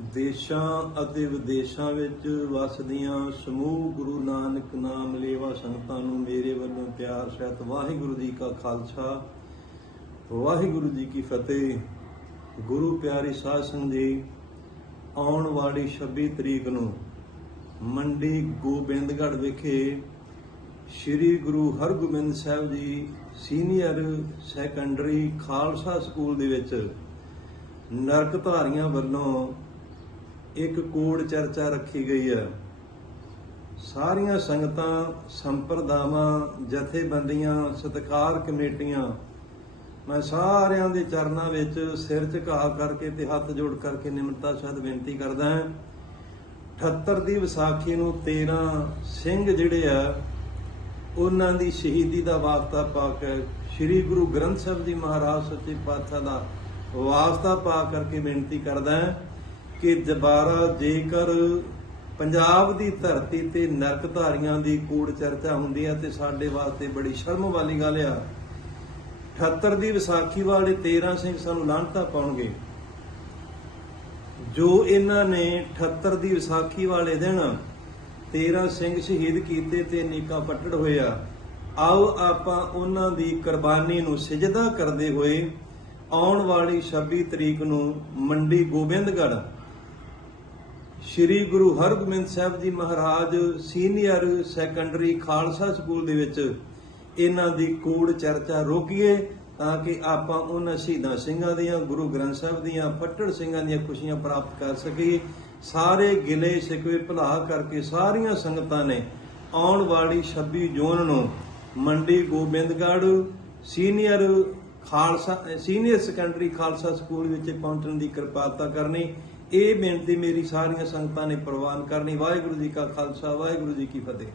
ਦੇਸ਼ਾਂ ਅਤੇ ਵਿਦੇਸ਼ਾਂ ਵਿੱਚ ਵਸਦੀਆਂ ਸਮੂਹ ਗੁਰੂ ਨਾਨਕ ਨਾਮ ਲੇਵਾ ਸੰਗਤਾਂ ਨੂੰ ਮੇਰੇ ਵੱਲੋਂ ਪਿਆਰ ਸਹਿਤ ਵਾਹਿਗੁਰੂ ਜੀ ਕਾ ਖਾਲਸਾ, ਵਾਹਿਗੁਰੂ ਜੀ ਕੀ ਫਤਿਹ। ਗੁਰੂ ਪਿਆਰੇ ਸਾਧ ਸੰਗਤ ਜੀ ਆਉਣ ਵਾਲੀ 26 ਤਰੀਕ ਨੂੰ ਮੰਡੀ ਗੋਬਿੰਦਗੜ੍ਹ ਵਿਖੇ ਸ੍ਰੀ ਗੁਰੂ ਹਰਗੋਬਿੰਦ ਸਾਹਿਬ ਜੀ ਸੀਨੀਅਰ ਸੈਕੰਡਰੀ ਖਾਲਸਾ ਸਕੂਲ ਦੇ ਵਿੱਚ ਨਰਕ ਧਾਰੀਆਂ ਵੱਲੋਂ ਇੱਕ ਕੋੜ ਚਰਚਾ ਰੱਖੀ ਗਈ ਹੈ। ਸਾਰੀਆਂ ਸੰਗਤਾਂ, ਸੰਪਰਦਾਵਾਂ, ਜਥੇਬੰਦੀਆਂ, ਸਤਕਾਰ ਕਮੇਟੀਆਂ ਮੈਂ ਸਾਰਿਆਂ ਦੇ ਚਰਨਾਂ ਵਿੱਚ ਸਿਰ ਝੁਕਾ ਕਰਕੇ ਤੇ ਹੱਥ ਜੋੜ ਕਰਕੇ ਨਿਮਰਤਾ ਸਹਿਤ ਬੇਨਤੀ ਕਰਦਾ ਹਾਂ। 78 ਦੀ ਵਿਸਾਖੀ ਨੂੰ 13 ਸਿੰਘ ਜਿਹੜੇ ਆ, ਉਹਨਾਂ ਦੀ ਸ਼ਹੀਦੀ ਦਾ ਵਾਸਤਾ ਪਾ ਕੇ ਸ੍ਰੀ ਗੁਰੂ ਗ੍ਰੰਥ ਸਾਹਿਬ ਜੀ ਮਹਾਰਾਜ ਸੱਚੇ ਪਾਤਸ਼ਾਹ ਦਾ ਵਾਸਤਾ ਪਾ ਕਰਕੇ ਬੇਨਤੀ ਕਰਦਾ ਹਾਂ। ਕਿ ਦੁਬਾਰਾ ਜੇਕਰ ਪੰਜਾਬ ਦੀ ਧਰਤੀ ਤੇ ਨਰਕ ਧਾਰੀਆਂ ਦੀ ਕੂੜ ਚਰਚਾ ਹੁੰਦੀ ਹੈ ਤੇ ਸਾਡੇ ਵਾਸਤੇ ਬੜੀ ਸ਼ਰਮ ਵਾਲੀ ਗੱਲ ਆ। 78 ਦੀ ਵਿਸਾਖੀ ਵਾਲੇ 13 ਸਿੰਘ ਸਾਨੂੰ ਲਾਂਘਤਾ ਪਾਉਣਗੇ। ਜੋ ਇਹਨਾਂ ਨੇ 78 ਦੀ ਵਿਸਾਖੀ ਵਾਲੇ ਦਿਨ 13 ਸਿੰਘ ਸ਼ਹੀਦ ਕੀਤੇ ਤੇ ਨੀਕਾ ਪੱਟੜ ਹੋਇਆ ਆਓ ਆਪਾਂ ਉਹਨਾਂ ਦੀ ਕੁਰਬਾਨੀ ਨੂੰ ਸਜਦਾ ਕਰਦੇ ਹੋਏ ਆਉਣ ਵਾਲੀ 26 ਤਰੀਕ ਨੂੰ ਮੰਡੀ ਗੋਬਿੰਦਗੜ੍ਹ ਸ੍ਰੀ Guru Hargobind Sahib ji Maharaj senior secondary Khalsa school ਦੇ ਵਿੱਚ ਇਹਨਾਂ ਦੀ ਕੂੜ ਚਰਚਾ ਰੋਕੀਏ ਤਾਂ ਕਿ ਆਪਾਂ ਉਹਨਾਂ ਸ਼ਹੀਦਾਂ ਸਿੰਘਾਂ ਦੀਆਂ, ਗੁਰੂ ਗ੍ਰੰਥ ਸਾਹਿਬ ਦੀਆਂ, ਫੱਟੜ ਸਿੰਘਾਂ ਦੀਆਂ ਖੁਸ਼ੀਆਂ ਪ੍ਰਾਪਤ ਕਰ ਸਕੀਏ। ਸਾਰੇ ਗਿਲੇ ਸਿਕਵੇ ਭੁਲਾ ਕਰਕੇ ਸਾਰੀਆਂ ਸੰਗਤਾਂ ਨੇ ਆਉਣ ਵਾਲੀ 26 ਜੂਨ ਨੂੰ Mandi Gobindgarh senior Khalsa senior secondary Khalsa school ਵਿੱਚ ਪਹੁੰਚਣ ਦੀ ਕਿਰਪਾਲਤਾ ਕਰਨੀ ਇਹ ਬੇਨਤੀ ਮੇਰੀ ਸਾਰੀਆਂ ਸੰਗਤਾਂ ਨੇ ਪ੍ਰਵਾਨ ਕਰਨੀ। ਵਾਹਿਗੁਰੂ ਜੀ ਕਾ ਖਾਲਸਾ, ਵਾਹਿਗੁਰੂ ਜੀ ਕੀ ਫਤਿਹ।